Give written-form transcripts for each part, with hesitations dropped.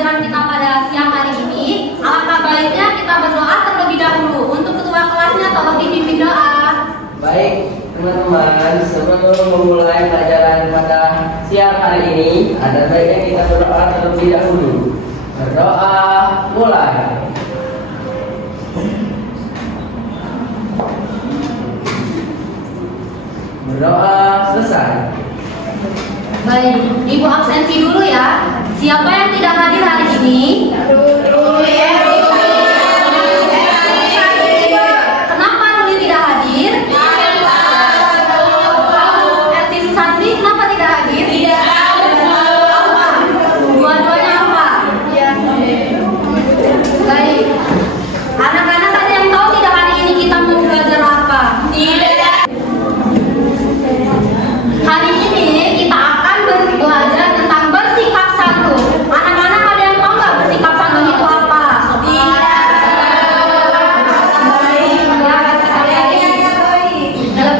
pembelajaran kita pada siang hari ini, alangkah baiknya kita berdoa terlebih dahulu. Untuk ketua kelasnya tolong dipimpin doa. Baik, teman-teman, sebelum memulai pelajaran pada siang hari ini, ada baiknya kita berdoa terlebih dahulu. Berdoa, mulai. Berdoa, selesai. Baik, Ibu absensi dulu ya. Siapa yang tidak hadir hari ini? Kenapa Ruli tidak hadir? Si Susantri kenapa tidak hadir? Apa? Dua-duanya apa? Baik. Anak-anak ada yang tahu tidak hari ini kita mau belajar apa? Hari ini kita akan belajar tentang bersikap santun. Anak-anak ada yang tahu nggak bersikap santun itu apa?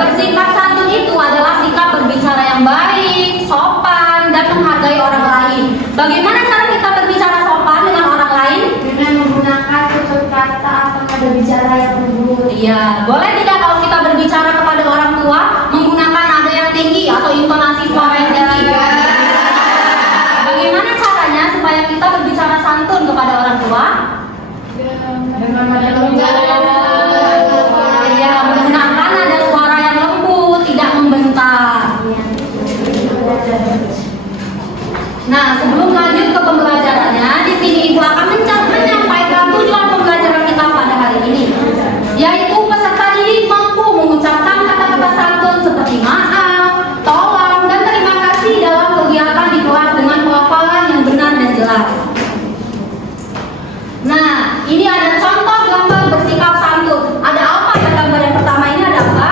Bersikap santun itu adalah sikap berbicara yang baik, sopan, dan menghargai orang lain. Bagaimana cara kita berbicara sopan dengan orang lain? Dengan menggunakan tutur kata atau nada bicara yang lembut. Iya, boleh tidak kalau kita berbicara kepada orang tua menggunakan nada yang tinggi atau intonasi suara yang tinggi? Bagaimana caranya supaya kita berbicara santun kepada orang tua? Dengan nada lembut. Ya, menggunakan nada suara yang lembut, tidak membentak. Nah, sebelum lanjut ke pembelajarannya, di sini Ibu akan menyampaikan tujuan pembelajaran kita pada hari ini, yaitu peserta didik mampu mengucapkan kata-kata santun seperti maaf, tolong, dan terima kasih dalam kegiatan di kelas dengan pelafalan yang benar dan jelas. Nah, ini ada contoh gambar bersikap santun. Ada apa ya gambar yang pertama ini ada apa?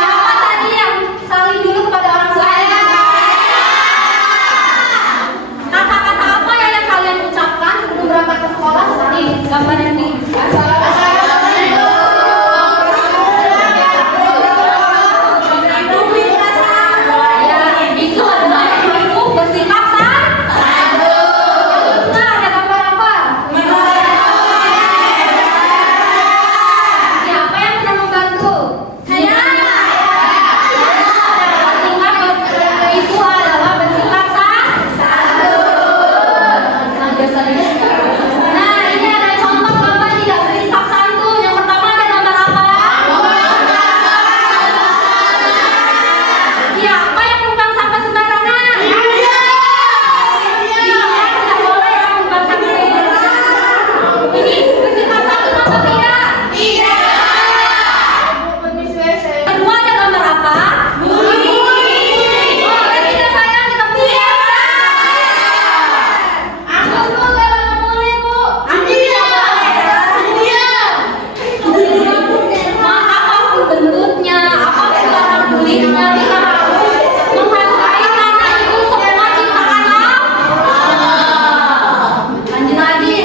Siapa tadi yang saling dulu kepada orang tua? Kata-kata apa ya yang kalian ucapkan sebelum berangkat ke sekolah seperti gambar yang di itu adalah bentuk bersikap santun. Nah, ada gambar apa? Siapa yang pernah membantu? Bersikap itu adalah bersikap santun. Nah, ini ada contoh gambar tidak bersikap santun. Yang pertama ada gambar apa? Siapa yang membuang sampah sembarangan? Tidak boleh yang membuang sampah sembarangan. Ini bersikap santun atau tidak? Kedua ada gambar apa? Boleh tidak sayang kita punya? Apapun bentuknya, apapun warna kulitnya, kita harus menghargai karena itu semua ciptaan Allah. Lanjut lagi.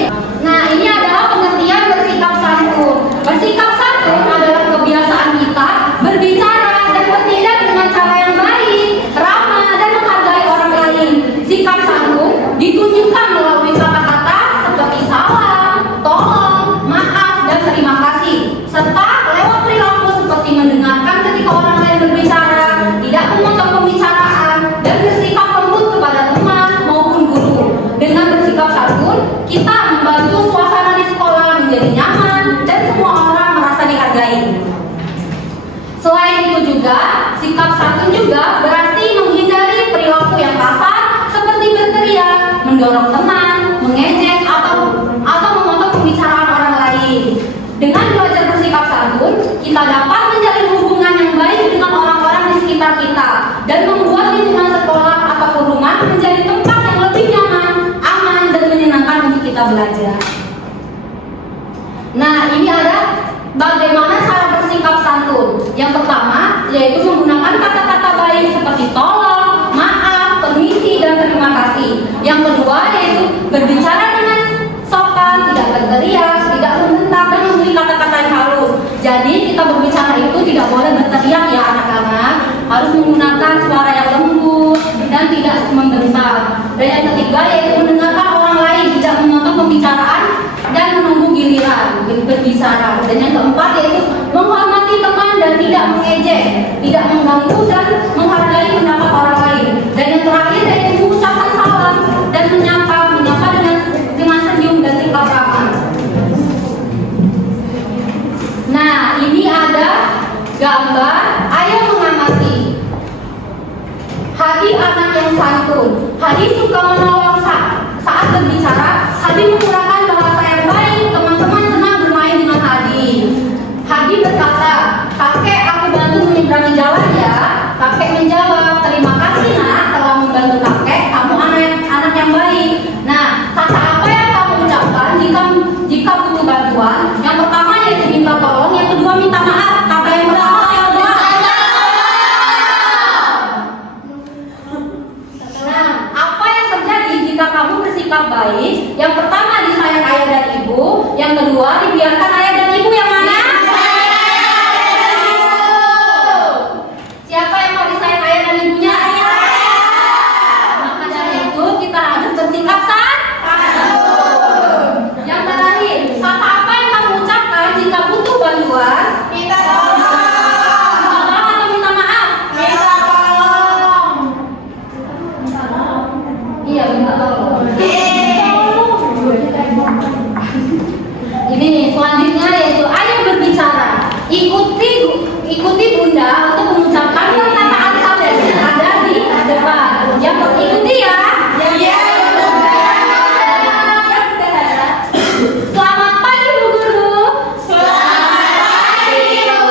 Nah, ini adalah pengertian bersikap santun. Bersikap santun adalah kebiasaan kita berbicara dan bertindak dengan cara yang baik, ramah, dan menghargai orang lain. Sikap santun ditunjukkan melalui kata-kata seperti salam, tolong, maaf, dan terima kasih, serta lewat perilaku seperti mendengarkan ketika orang lain berbicara, tidak memotong pembicaraan, dan bersikap lembut kepada teman maupun guru. Dengan bersikap santun, kita membantu suasana di sekolah menjadi nyaman dan semua orang merasa dihargai. Selain itu juga, sikap santun juga berarti menghindari perilaku yang kasar seperti berteriak, mendorong teman, mengejek, atau memotong pembicaraan orang lain. Dengan belajar bersikap santun, kita dapat menjalin hubungan yang baik dengan orang-orang di sekitar kita dan membuat lingkungan sekolah ataupun rumah menjadi tempat yang lebih nyaman, aman, dan menyenangkan untuk kita belajar. Nah, ini ada bagaimana cara bersikap santun. Yang pertama yaitu menggunakan kata-kata baik seperti tolong, maaf, permisi, dan terima kasih. Yang kedua yaitu berbicara dengan sopan, tidak berteriak, tidak membentak, dan memilih kata-kata yang halus. Jadi kita berbicara itu tidak boleh berteriak ya anak-anak, harus menggunakan suara yang lembut. berbicara. Dan yang keempat yaitu menghormati teman dan tidak mengejek, tidak mengganggu dan menghargai pendapat orang lain. Dan yang terakhir yaitu mengucapkan salam dan menyapa dengan senyum dan sikap ramah. Nah, ini ada gambar. Ayo mengamati. Hadi anak yang santun. Hadi suka menolong saat berbicara. Hadi menggunakan bahasa yang baik. Teman-teman senang bermain dengan Hadi. Hadi berkata, "Kakek, aku bantu menyeberangi jalan ya." Kakek menjawab, "Terima kasih nak telah membantu kakek. Kamu anak yang baik." Nah, kata apa yang kamu ucapkan jika butuh bantuan? Yang pertama yaitu minta tolong. Yang kedua minta maaf. Kata yang pertama yang kedua. Nah, apa yang terjadi jika kamu bersikap baik? Yang pertama disayang ayah dan ibu. Yang kedua dibiarkan ayah dan ibu yang mana? Siapa yang mau disayang ayah dan ibunya? Maka dari itu kita harus bersikap santun. Yang terakhir, kata apa yang kamu ucapkan jika butuh bantuan? Minta tolong. Minta tolong atau minta maaf? Minta tolong. Iya, minta tolong. Ini nih, selanjutnya yaitu ayo berbicara. Ikuti Bunda untuk mengucapkan perkataan sabda yang ada di depan. Yang ikuti ya. Iya. Selamat pagi Bu Guru. Selamat pagi, Bu.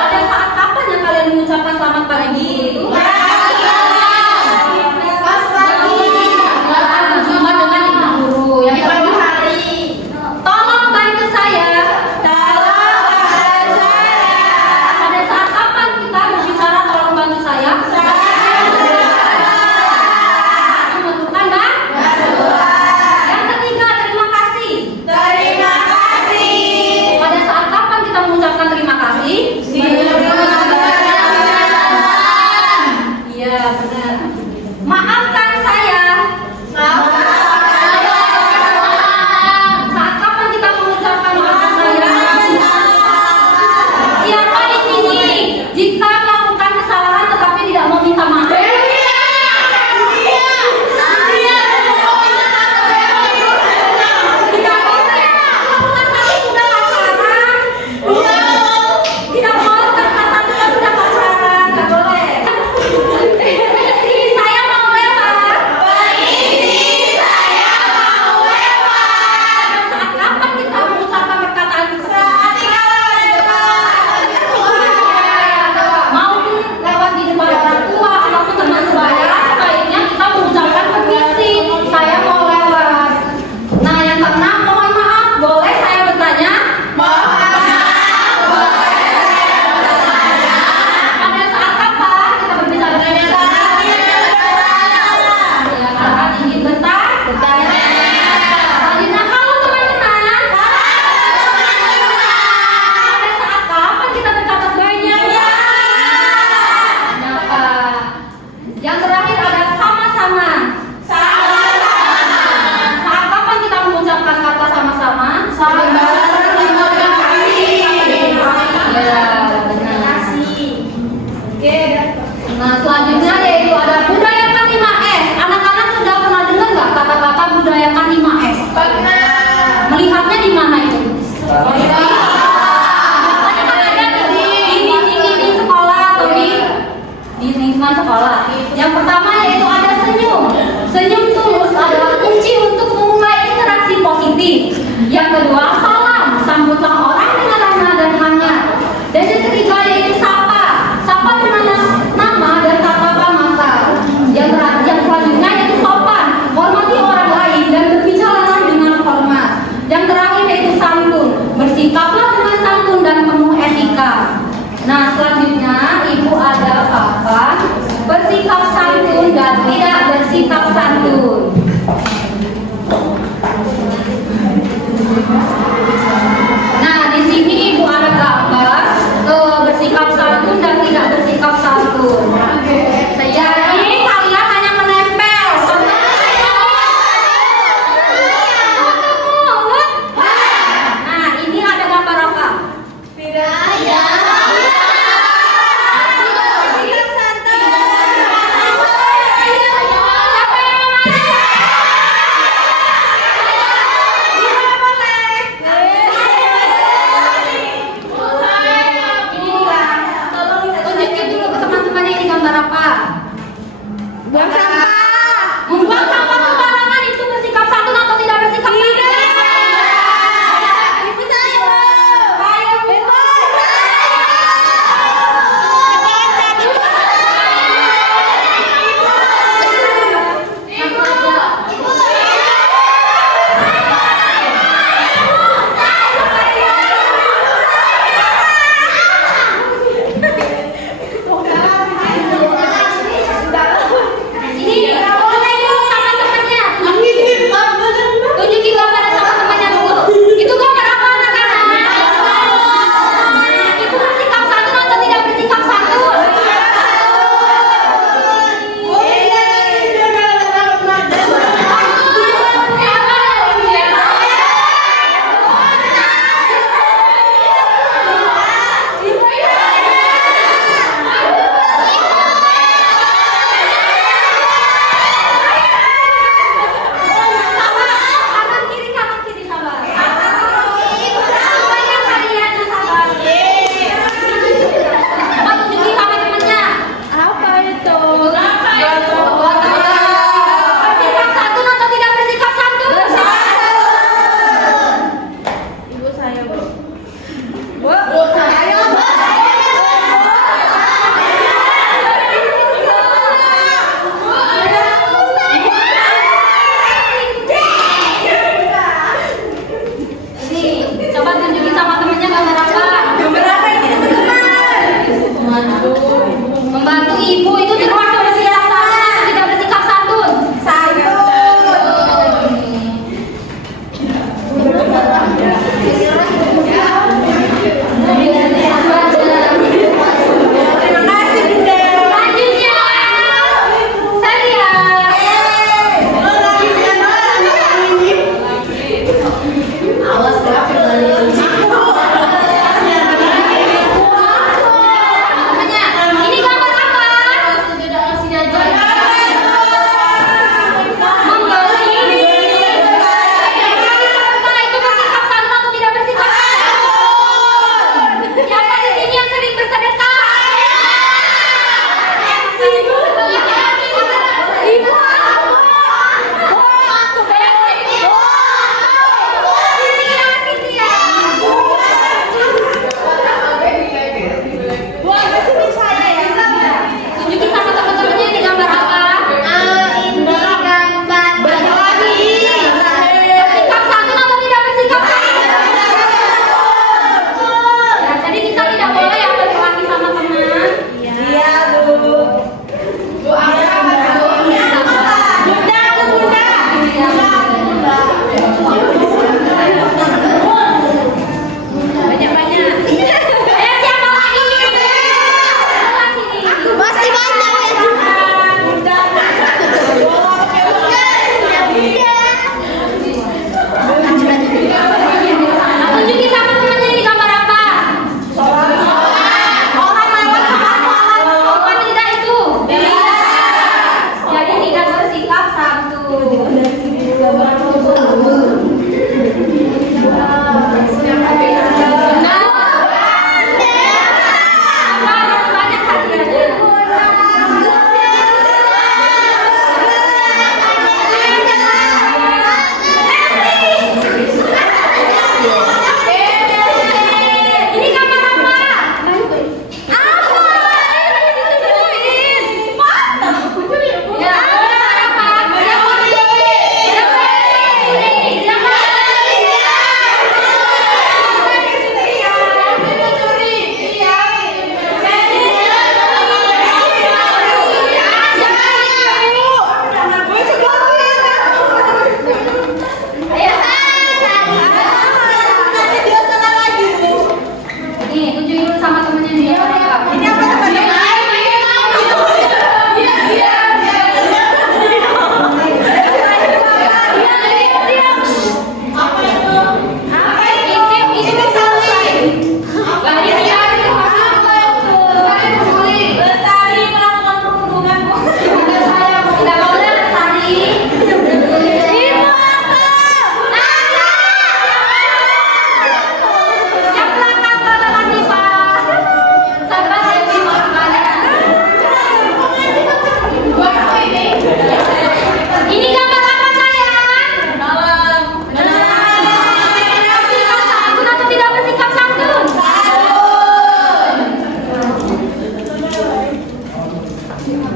Pada saat kapan yang kalian mengucapkan selamat pagi itu? Pas pagi. Saat berjumpa dengan Ibu Guru. Yang Di pagi kedua, hari. tolong bantu saya. Tolong bantu saya. Pada saat kapan kita berbicara tolong bantu saya? Membutuhkan Bang? Yang ketiga, terima kasih. Terima kasih. Pada saat kapan kita mengucapkan terima kasih? Iya, benar. Maafkan saya. Saat kapan kita mengucapkan maafkan saya? Siapa di sini jika melakukan kesalahan tetapi tidak mau minta maaf? Tidak boleh. Melakukan salah sudah pacaran. Tidak boleh karena satu sudah pacaran. Tidak boleh. Permisi, saya mau lewat. Saat kapan kita mengucapkan perkataan seperti maupun lewat di depan orang tua ataupun teman sebaya, sebaiknya kita mengucapkan permisi, saya mau lewat. Nah, yang keenam, mohon maaf, boleh saya bertanya? Pada saat kapan kita berbicara dengan ya, saat ingin bertanya. Selanjutnya, halo teman-teman. Pada saat kapan kita berkata sebaiknya? Menyapa. Yang terakhir ada sama-sama. Saat kapan kita mengucapkan kata sama-sama? Ya, benar. Nah, selanjutnya yaitu ada budayakan 5S. Anak-anak sudah pernah dengar nggak kata-kata budayakan 5S? Melihatnya di mana itu? Biasanya kan ada di sekolah atau di lingkungan sekolah. Yang pertama yaitu ada senyum. Senyum tulus adalah kunci untuk memulai interaksi positif. Yang kedua, salam. Sambutlah orang dengan ramah dan hangat. Dan yang ketiga yaitu sapa. Sapa dengan nama dan tatapan mata. Yang selanjutnya yaitu sopan. Hormati orang lain dan berbicara dengan hormat. Yang terakhir yaitu santun. Bersikaplah dengan santun dan penuh etika. Nah, selanjutnya Ibu ada papan bersikap santun dan tidak bersikap santun.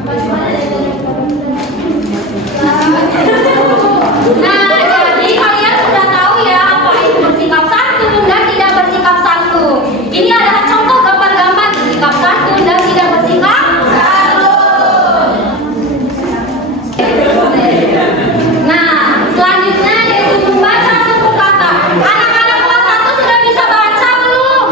Nah, jadi kalian sudah tahu ya apa itu bersikap santun dan tidak bersikap santun. Ini adalah contoh gambar-gambar bersikap santun dan tidak bersikap santun. Nah, selanjutnya yaitu membaca suku kata. Anak-anak kelas 1 sudah bisa baca belum?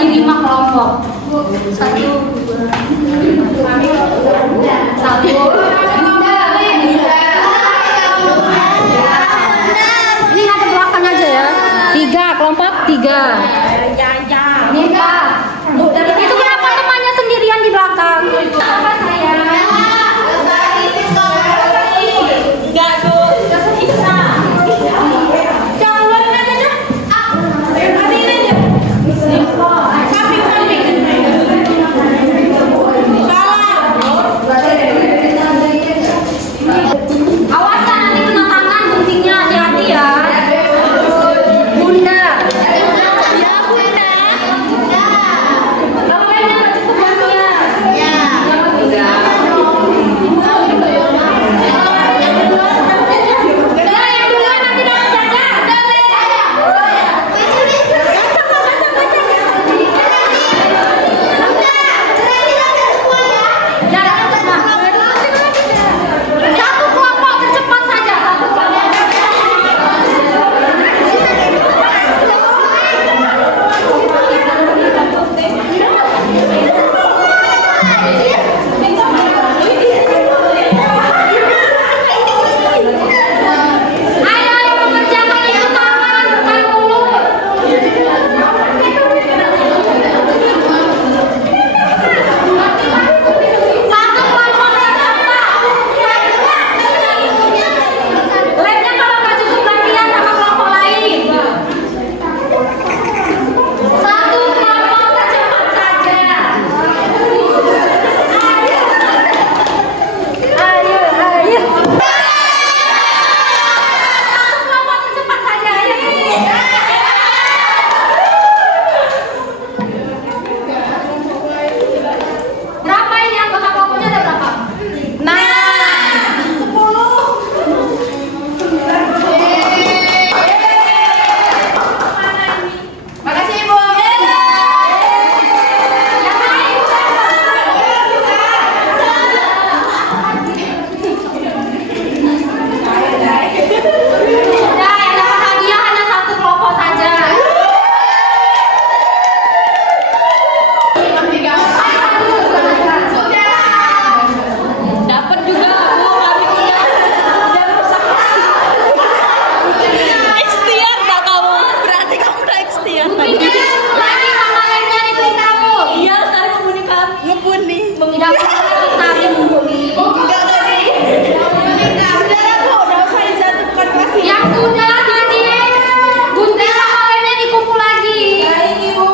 dibagi 5 kelompok. Satu. Ini ada belakang aja ya. 3 kelompok 3. Nih Pak. Itu kenapa temannya sendirian di belakang? Apa saya? Awas nanti kena tangan guntingnya, hati-hati ya. Bunda. Ya Bunda. Bapaknya cukup bantunya. Ya. Udah yang duluan nanti dapat jajan. Satu kelompok tercepat saja. Satu kelompok. Ayo yang mengerjakan itu tangan, bukan mulut. Satu kelompok tercepat. Labnya kalau nggak cukup gantian sama kelompok lain. Satu kelompok tercepat saja. Ayo. Satu kelompok tercepat saja. Berapa ini anggota kelompoknya ada berapa? Nah, 10. Makasih Ibu. Yang lain. Sudah, yang dapat hadiah hanya satu kelompok saja. Dapat juga Bu, kami punya. Ikhtiar tak kamu? Berarti kamu udah ikhtiar tadi. Buktinya lagi sama lainnya itu kamu. Iya, sekarang ngebuni kami. Ngebuni. Tidak boleh tadi membuli. Saudara Bu, udah usah dijatuhkan kelas ini. Yang sudah tadi gunting sama lainnya dikumpul lagi. Ibu.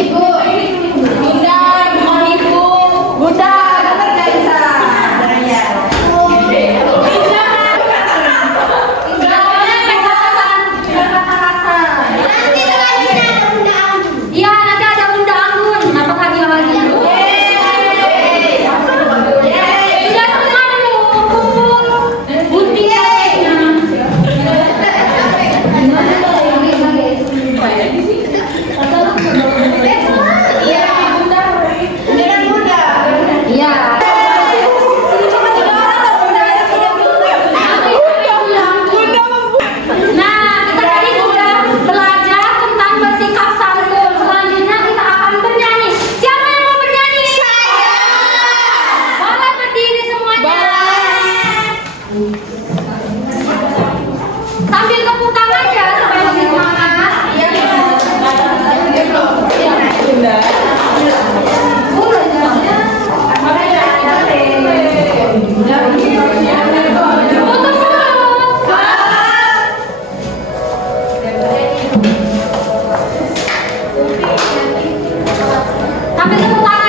Ibu. Bunda, mohon Ibu. Bunda. Nggak boleh pegangan, berkata kasar. Iya, nanti ada Bunda Anggun, dapat hadiah lagi. Sudah semua dulu kumpul gunting lainnya. Iya. Nah, kita tadi sudah belajar tentang bersikap santun. Selanjutnya kita akan bernyanyi. Siapa yang mau bernyanyi? Saya. Boleh berdiri semuanya. Sambil tepuk tangan ya supaya lebih semangat. Tutup mulut. Sambil tepuk tangan.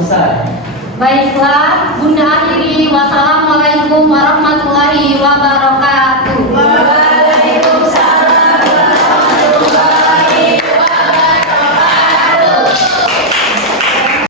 selesai. Baiklah, Bunda akhiri. Wassalamualaikum warahmatullahi wabarakatuh.